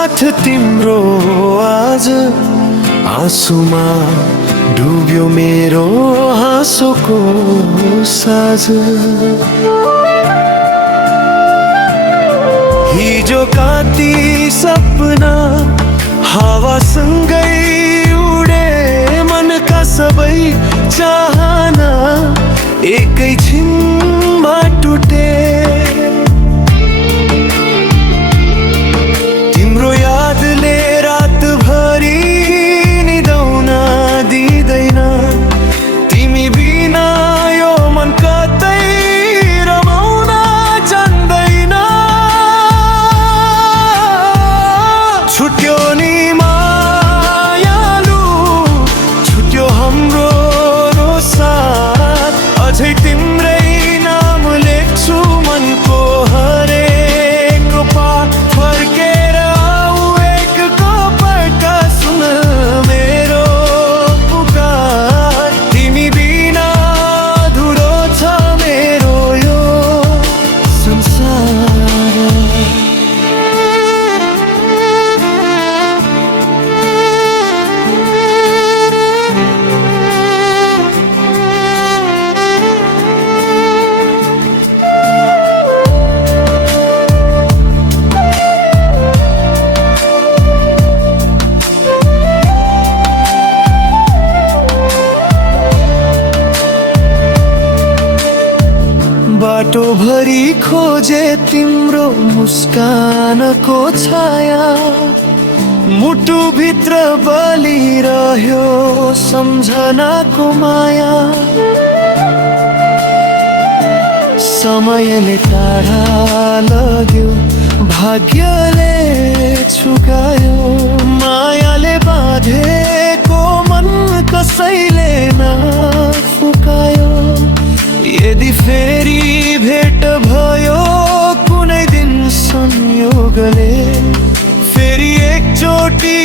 साथ तिम्रो आज आँसुमा डुब्यो मेरो हाँसोको साज। हिजो काती सपना हावासँगै उडे, मनका सबै चाहना एकैछिनमा टुटे। तिम्रो यादले रातभरि निदाउन दिँदैन, तिमी बिना यो मन कतै रमाउन जान्दैन। छुट्यो नि मायालु, छुट्यो हाम्रो साथ, अझै तिम्रै नाम लेख्छु मनको हरेक पात। फर्केर आऊ एकको पल्ट सुन मेरो पुकार, तिमी बिना अधुरो छ मेरो यो संसार। बाटो भरि खोजे तिम्रो मुस्कानको छाया, मुटुभित्र बलिरह्यो सम्झनाको माया। समयले टाढा लग्यो, भाग्यले छुकायो, मायाले बाँधेको मन कसैले नफुकायो। यदि फेरि भेट भयो कुनै दिन संयोगले, फेरि एकचोटि